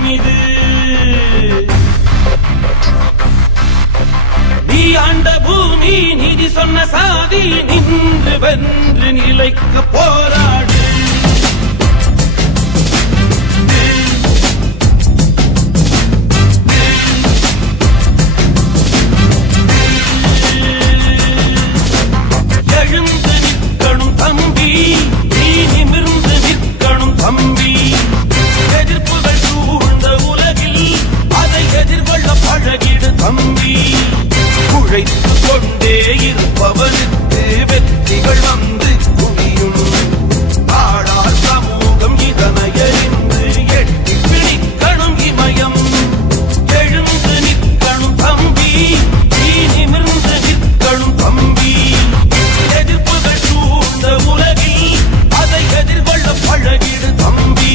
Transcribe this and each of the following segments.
காலமிது. நீ ஆண்ட பூமி நீதி சொன்ன சாதி நின்று வென்று நிலைக்க போராடு. எழுந்து நிற்கணும் தம்பி, நீ நிமிர்ந்து நிற்கணும் தம்பி. எதிர்ப்புகள் சூழ்ந்த உலகில் அதை எதிர்கொள்ள பழகிடு தம்பி. உழைத்து கொண்டே இருப்பவனுக்கு வெற்றிகள் வந்து குவியும். நாடார் சமூகம் இதனை அறிந்து எட்டி பிடிக்கணும் இமயம். எழுந்து நிற்கணும் தம்பி, நீ நிமிர்ந்து நிற்கணும் தம்பி. எதிர்ப்புகள் சூழ்ந்த உலகில் அதை எதிர்கொள்ள பழகிடு தம்பி.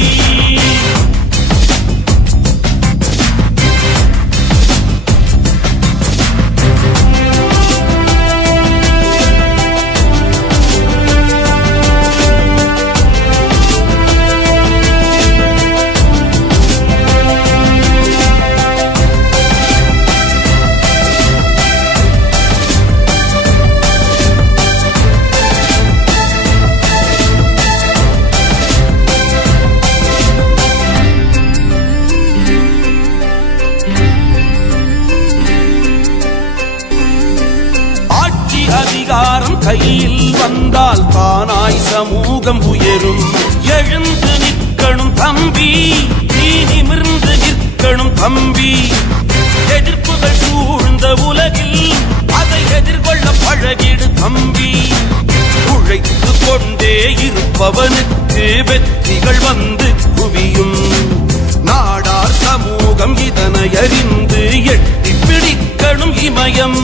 அதிகாரம் கையில் வந்தால் தானாய் சமூகம் உயரும். எழுந்து நிற்கணும் தம்பி, நீ நிமிர்ந்து நிற்கணும் தம்பி. எதிர்ப்புகள் சூழ்ந்த உலகில் அதை எதிர்கொள்ள பழகிடு தம்பி. உழைத்து கொண்டே இருப்பவனுக்கு வெற்றிகள் வந்து குவியும். நாடார் சமூகம் இதனை அறிந்து எட்டி பிடிக்கணும் இமயம்.